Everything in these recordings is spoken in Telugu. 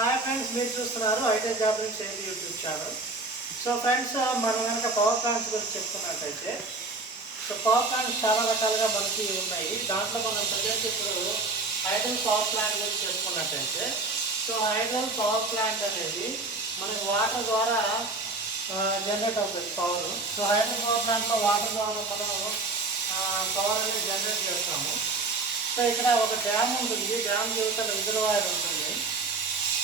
హాయ్ ఫ్రెండ్స్ మీరు చూస్తున్నారు ఐటీ జాబ్ నుంచి ఏది యూట్యూబ్ ఛానల్ సో ఫ్రెండ్స్ మనం కనుక పవర్ ప్లాంట్స్ గురించి చెప్పుకున్నట్టయితే సో పవర్ ప్లాంట్స్ చాలా రకాలుగా మనకి ఉన్నాయి. దాంట్లో మనం ప్రజెంట్ ఇప్పుడు హైడ్రల్ పవర్ ప్లాంట్ గురించి చెప్పుకున్నట్టయితే సో హైడ్రల్ పవర్ ప్లాంట్ అనేది మనకి వాటర్ ద్వారా జనరేట్ అవుతుంది పవర్ సో హైడ్రల్ పవర్ ప్లాంట్లో వాటర్ ద్వారా మనం పవర్ అనేది జనరేట్ చేస్తాము. సో ఇక్కడ ఒక డ్యామ్ ఉంటుంది. డ్యామ్ చూస్తే రిజర్వాయర్ ఉంటుంది.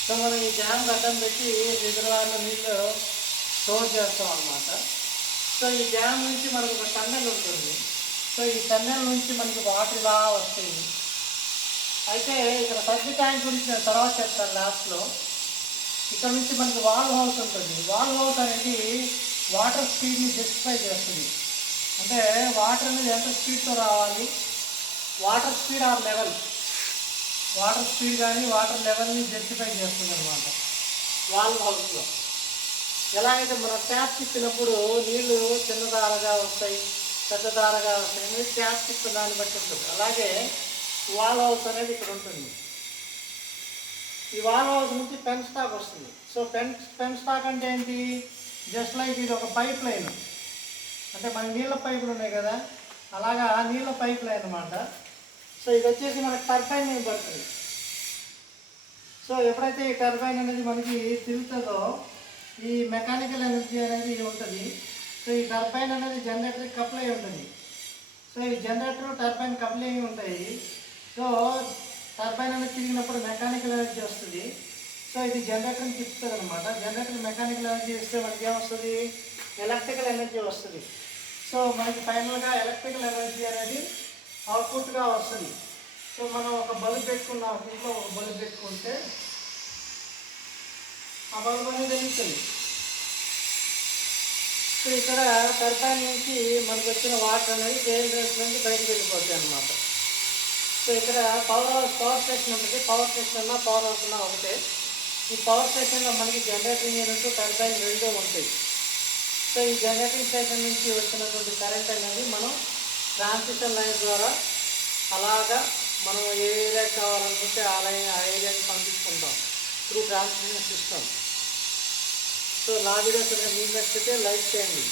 సో మనం ఈ డ్యామ్ గడ్డం పెట్టి రిజర్వాయర్లో నీళ్ళు స్టోర్ చేస్తాం అన్నమాట సో ఈ డ్యామ్ నుంచి మనకు ఒక టన్నెల్ ఉంటుంది. సో ఈ టన్నెల్ నుంచి మనకి వాటర్ ఇలా వస్తాయి. అయితే ఇక్కడ సర్ది ట్యాంక్ గురించి నేను తర్వాత చెప్తాను లాస్ట్లో. ఇక్కడ నుంచి మనకి వాల్ హౌస్ ఉంటుంది. వాల్ హౌస్ అనేది వాటర్ స్పీడ్ని జస్టిఫై చేస్తుంది. అంటే వాటర్ అనేది ఎంత స్పీడ్తో రావాలి? Water speed or level? Water speed కానీ వాటర్ లెవెల్ని జస్టిఫై చేస్తుంది అనమాట వాల్ హౌస్లో ఎలా అయితే మనం ట్యాప్ తిప్పినప్పుడు నీళ్ళు చిన్న దారగా వస్తాయి పెద్ద దారగా వస్తాయి అనేది ట్యాప్ తిప్పిన దాన్ని బట్టి ఉంటుంది. అలాగే వాల్ హౌస్ అనేది ఇక్కడ ఉంటుంది. ఈ వాల్ హౌస్ నుంచి పెన్ స్టాక్ వస్తుంది. సో పెన్ పెన్ స్టాక్ అంటే ఏంటి? జస్ట్ లైక్ ఇది ఒక పైప్ లైన్. అంటే మన నీళ్ళ పైపులు ఉన్నాయి కదా అలాగా నీళ్ళ పైప్ లైన్ అనమాట సో ఇది వచ్చేసి మనకి టర్బైన్ మీద పడుతుంది? సో ఎప్పుడైతే ఈ టర్బైన్ అనేది మనకి తిరుగుతుందో ఈ మెకానికల్ ఎనర్జీ అనేది ఉంటుంది. సో ఈ టర్బైన్ అనేది జనరేటర్కి కపుల్ అయి ఉంటుంది. సో ఈ జనరేటర్ టర్బైన్ కపుల్ అయి ఉంటాయి. సో టర్బైన్ అనేది తిరిగినప్పుడు మెకానికల్ ఎనర్జీ వస్తుంది. సో ఇది జనరేటర్ని తిప్పుతుంది అనమాట జనరేటర్ మెకానికల్ ఎనర్జీ ఇస్తే మనకి ఏమొస్తుంది ఎలక్ట్రికల్ ఎనర్జీ వస్తుంది. సో మనకి ఫైనల్గా ఎలక్ట్రికల్ ఎనర్జీ అనేది అవుట్పుట్గా వస్తుంది. సో మనం ఒక బల్బ్ పెట్టుకున్నాం ఇంట్లో ఒక బల్బ్ పెట్టుకుంటే ఆ బల్బ్ అనేది వెలుగుతుంది. సో ఇక్కడ టర్బైన్ నుంచి మనకు వచ్చిన వాటర్ అనేది కేఎల్ రేస్ నుంచి బయటకు వెళ్ళిపోతాయి అన్నమాట. సో ఇక్కడ పవర్ హౌస్ పవర్ స్టేషన్ ఉంటుంది. పవర్ స్టేషన్ పవర్ హౌస్ ఉన్నా ఒకటే. ఈ పవర్ స్టేషన్లో మనకి జనరేటింగ్ యూనిట్ టర్బైన్ రెండు ఉంటాయి. సో ఈ జనరేటింగ్ స్టేషన్ నుంచి వచ్చినటువంటి కరెంట్ అనేది మనం ట్రాన్స్మిషన్ లైన్ ద్వారా అలాగా మనం ఏ ఏరియాకి కావాలనుకుంటే ఆ లైన్ ఆ ఏరియాకి పంపించుకుంటాం త్రూ ట్రాన్స్మిషన్ సిస్టమ్. సో నా వీడియోస్ కనుక మీకు నచ్చితే లైక్ చేయండి.